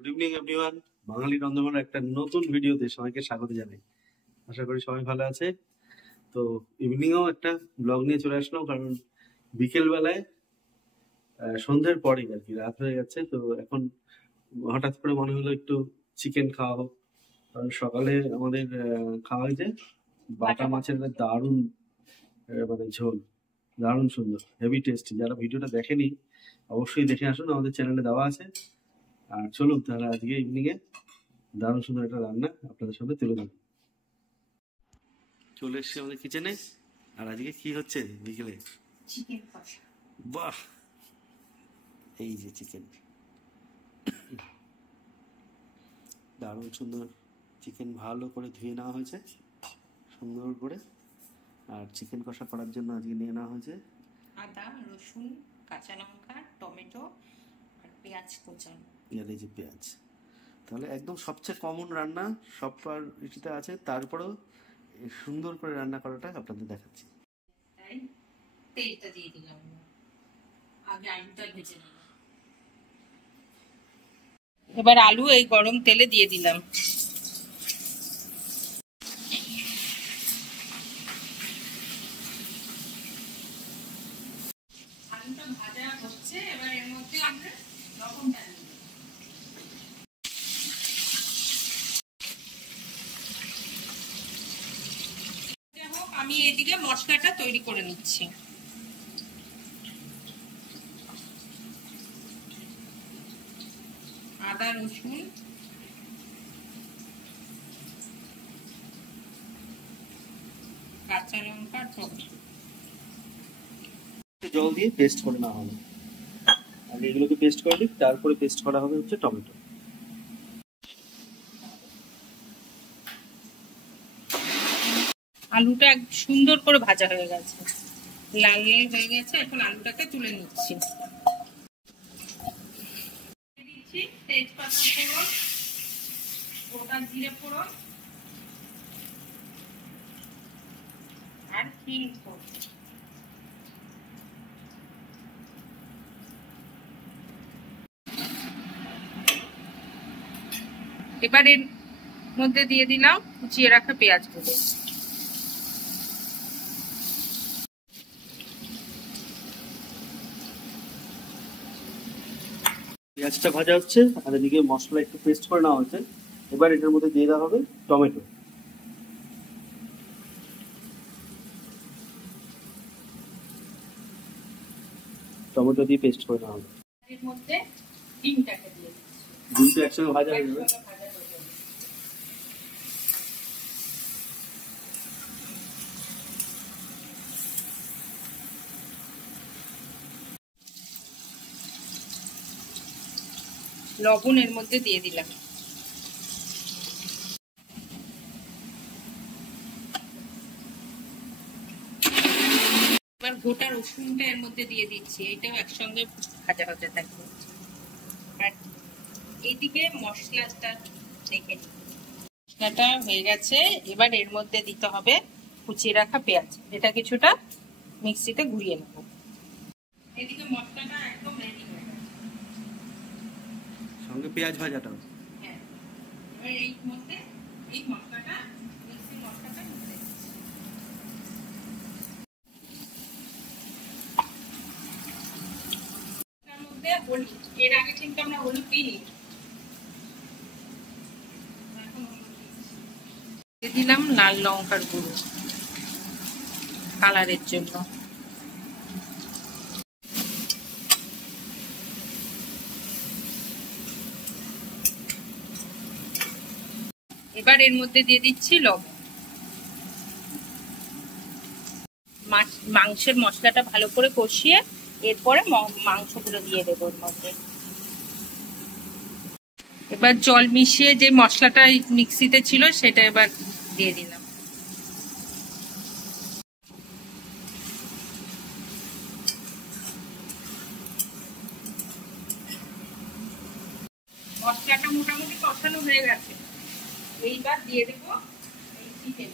Good evening everyone. Bangali রন্ধনের একটা নতুন ভিডিওতে সবাইকে স্বাগত জানাই। আশা করি সবাই ভালো আছে। তো ইভিনিংও একটা ব্লগ নিয়ে চলে আসলাম, কারণ বিকেল বেলায় সন্ধ্যের পরে আর কি রাত হয়ে গেছে। তো এখন হঠাৎ করে মনে হলো একটু চিকেন খাওয়া হোক, কারণ সকালে আমাদের খাওয়া হয়েছে বাটা মাছের একটা দারুণ মানে ঝোল, দারুণ সুন্দর, হেভি টেস্টি। যারা ভিডিওটা দেখেনি অবশ্যই দেখে আসুন, আমাদের চ্যানেলে দেওয়া আছে। আর চলুন তাহলে আজকে ইভিনিং এ দারুণ সুন্দর একটা রান্না আপনাদের সামনে তুলে ধরুন। চলে এসছি আমাদের কিচেনে। আর আজকে কি হচ্ছে বিকেলে? চিকেন কষা। বাহ, এই যে চিকেন, দারুণ সুন্দর চিকেন, ভালো করে ধুয়ে নেওয়া হয়েছে সুন্দর করে। আর চিকেন কষা করার জন্য আজকে নিয়ে নেওয়া হয়েছে আদা, রসুন, কাঁচা লঙ্কা, টমেটো আর পেঁয়াজ কুচানো। আর এই যে পেঁয়াজ। তাহলে একদম সবচেয়ে কমন রান্না, সব এটিতে আছে, তারপরেও সুন্দর করে রান্না করাটা আপনাদের দেখাচ্ছি। তাই তেলটা দিয়ে দিলাম, আগে আলুটা ভেজে নিলাম। এবার আলু এই গরম তেলে দিয়ে দিলাম। আলুটা ভাজা হচ্ছে, এবার এর মধ্যে আমরা লবণটা দিই। আমি এদিকে মশলাটা তৈরি করে নিচ্ছি। আদা, রসুন, কাঁচা লঙ্কা, টমেটো জল দিয়ে পেস্ট করে নেওয়া হবে। আর এগুলোকে পেস্ট করে নিই, তারপরে পেস্ট করা হবে হচ্ছে টমেটো। আলুটা সুন্দর করে ভাজা হয়ে গেছে, লাল লাল হয়ে গেছে। এখন আলুটাকে তুলে নিচ্ছি। দিচ্ছি তেজপাতা ফোড়ন, গোটা জিরে ফোড়ন আর হিং ফোড়ন। এবার এর মধ্যে দিয়ে দিলাম কুচিয়ে রাখা পেঁয়াজগুলো। পেঁয়াজটা ভাজা হচ্ছে আর এদিকে মশলা একটু পেস্ট করে নেওয়া হচ্ছে। এবার এটার মধ্যে দিয়ে দেওয়া হবে টমেটো। টমেটো দিয়ে পেস্ট করে নেওয়া হবে। এর মধ্যে ডিমটাকে দিয়ে দিচ্ছি। ডিমটা একসঙ্গে ভাজা হয়ে যাবে। লবণ এর মধ্যে দিয়ে দিলাম। এবার গোটা রসুনটা এর মধ্যে দিয়ে দিচ্ছি, এটাও একসঙ্গে ভাজা ভাজা থাকবে। আর এইদিকে মশলাটা দেখে নিই, মশলাটা হয়ে গেছে। এবার এর মধ্যে দিতে হবে কুচিয়ে রাখা পেঁয়াজ, এটা কিছুটা মিক্সিতে ঘুরিয়ে নেব। এদিকে মশলাটা একদম রেডি হয়ে গেছে, সঙ্গে পেঁয়াজ ভাজাটাও। হ্যাঁ, এবার এই মধ্যে এই মশলাটা, মিক্সি মশলাটা ঢেলে দিচ্ছি। তার মধ্যে হলুদ, এর আগে কিন্তু আমরা হলুদ দিইনি, দিয়ে দিলাম লাল লঙ্কার গুঁড়ো কালারের জন্য। এবার এর মধ্যে দিয়ে দিচ্ছি লবণ। মাংসের মশলাটা ভালো করে কষিয়ে এরপরে মাংসগুলো দিয়ে দেবো এর মধ্যে। এবার জল মিশিয়ে যে মশলাটা মিক্সিতে ছিল সেটা এবার দিয়ে দিলাম। মশলাটা মোটামুটি কষানো হয়ে গেছে, এইবার দিয়ে দেবো এই চিকেন।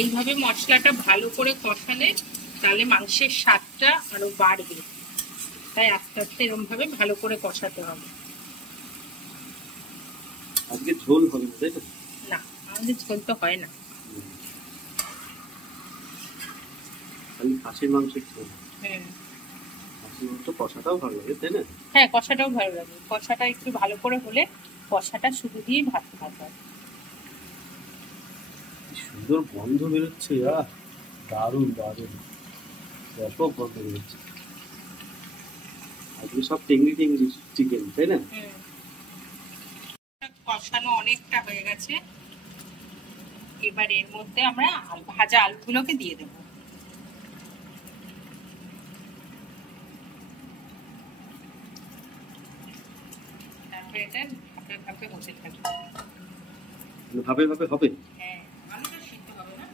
এইভাবে মশলাটা ভালো করে কষালে তাহলে মাংসের স্বাদটা আরো বাড়বে, তাই আস্তে আস্তে এরকম ভাবে ভালো করে কষাতে হবে। আজকে ঝোল হবে না, তাই না? না, আমাদের ঝোল তো হয় না। খাসির মাংসের ঝোল। খাসির মাংস কষাটাও ভালো লাগে, তাই না? হ্যাঁ, কষাটাও ভালো লাগে। কষাটা একটু ভালো করে হলে কষাটা শুধু দিয়ে ভাত খাওয়া হয়। সুন্দর গন্ধ বেরোচ্ছে, দারুণ দারুণ, ব্যাপক গন্ধ বেরোচ্ছে। আজকে সব টেংরি টেংরি চিকেন, তাই না? কষানো অনেকটা হয়ে গেছে, এবার এর মধ্যে আমরা ভাজা আলুগুলোকে দিয়ে দেবো। তারপরে এটা ভাপে ভাপে হতে থাকবে। ভাবে ভাবে হবে। হ্যাঁ, আলুটা সিদ্ধ হবে না।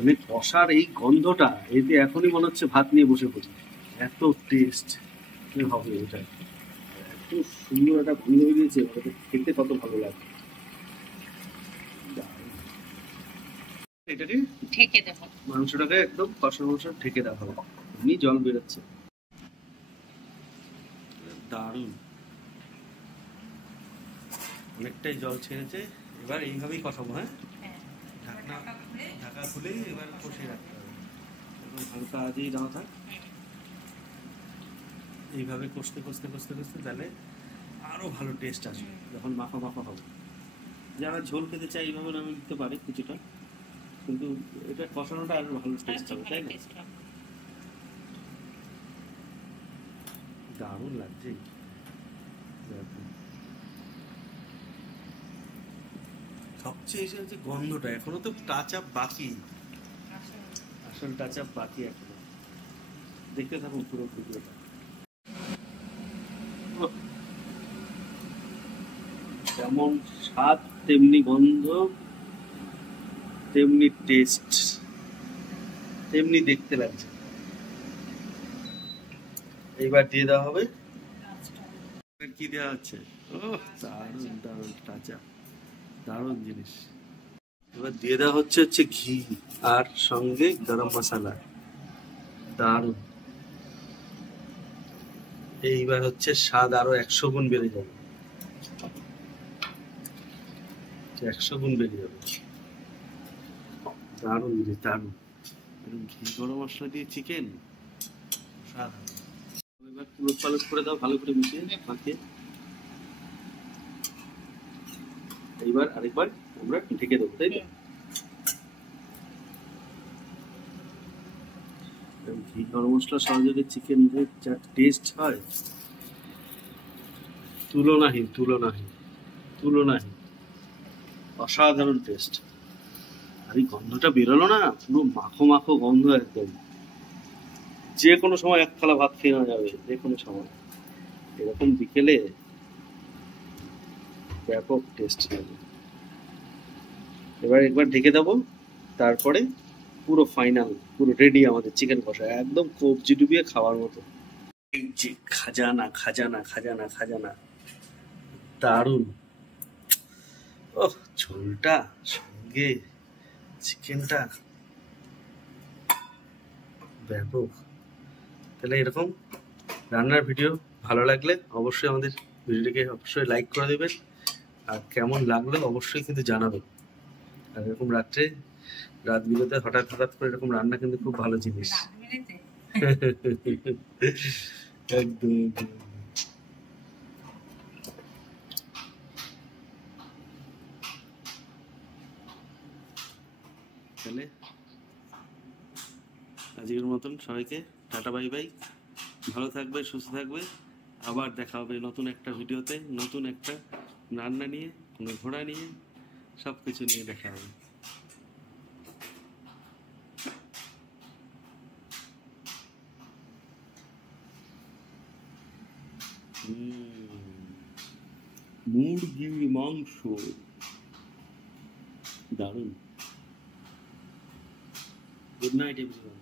মানে কষার এই গন্ধটা, এতে এখনই মনে হচ্ছে ভাত নিয়ে বসে পড়ি, এত টেস্ট হবে এটা। এত সুন্দর একটা গন্ধ বেরিয়েছে, ওটাকে খেতে কত ভালো লাগে। এটাকে ঢেকে দেবো, মাংসটাকে একদম কষা মাংস ঢেকে দেওয়া হবে, এমনি জল বেরোচ্ছে, দারুণ। অনেকটাই জল ছেড়েছে, এবার এইভাবেই কষাবো। হ্যাঁ, ঢাকা খুলে এবার কষে রাখতে হবে, এখন হালকা আজেই দেওয়া থাক। এইভাবে কষতে কষতে কষতে কষতে তাহলে আরো ভালো টেস্ট আসবে, যখন মাখা মাখা হবে। যারা ঝোল খেতে চায় এইভাবে নামিয়ে দিতে পারে কিছুটা, কিন্তু এটা কষানোটা আরো ভালো টেস্ট হবে, তাই না? দারুণ লাগছে। সবচেয়ে এসে হচ্ছে গন্ধটা, এখনো তো টাচ আপ বাকি, আসল টাচ আপ বাকি এখনো। দেখতে থাকুন পুরো ভিডিওটা। যেমন স্বাদ তেমনি গন্ধ, তেমনি টেস্ট, তেমনি দেখতে লাগছে। এইবার দিয়ে দেওয়া হবে, কি দেওয়া হচ্ছে? ও দারুণ দারুণ টাচ আপ, দারুণ জিনিস। এবার দিয়ে দেওয়া হচ্ছে ঘি আর সঙ্গে গরম মশলা, দারুণ। এইবার হচ্ছে স্বাদ আরো 100 গুণ বেড়ে যাবে, 100 গুণ বেড়ে যাবে, দারুণ জিনিস, দারুণ। ঘি গরম মশলা দিয়ে চিকেন, এবার পুরো পালট করে দাও, ভালো করে মিশিয়ে মাখিয়ে। এইবার আরেকবার আমরা ঢেকে দেবো, তাই তো? ঘি গরম মশলা সহযোগে চিকেন যা টেস্ট হয়, তুলনাহীন তুলনাহীন তুলনাহীন, অসাধারণ টেস্ট। আর এই গন্ধটা বেরোলো না, পুরো মাখো মাখো গন্ধ একদম। যে কোনো সময় এক থালা ভাত খেয়ে নেওয়া যাবে, যে কোনো সময়। এরকম বিকেলে ব্যাপক টেস্ট লাগে। এবার একবার ঢেকে দেবো, তারপরে পুরো ফাইনাল, পুরো রেডি আমাদের চিকেন কষা, একদম কবজি ডুবিয়ে খাওয়ার মতো। এই যে খাজানা খাজানা খাজানা খাজানা, দারুণ। ওহ, ঝোলটা সঙ্গে চিকেনটা ব্যাপক। তাহলে এরকম রান্নার ভিডিও ভালো লাগলে অবশ্যই আমাদের ভিডিওটিকে অবশ্যই লাইক করে দেবেন, আর কেমন লাগলো অবশ্যই কিন্তু জানাবেন। আর এরকম রাত বিরেতে হঠাৎ হঠাৎ করে এরকম রান্না কিন্তু খুব ভালো জিনিস। একদম। আজকের মতন সবাইকে টাটা বাই বাই। ভালো থাকবে, সুস্থ থাকবে। আবার দেখা হবে নতুন একটা ভিডিওতে, নতুন একটা রান্না নিয়ে, কোনো ঘোড়া নিয়ে, সব কিছু নিয়ে দেখা হবে। মুরগির মাংস দারুণ। Good night everyone.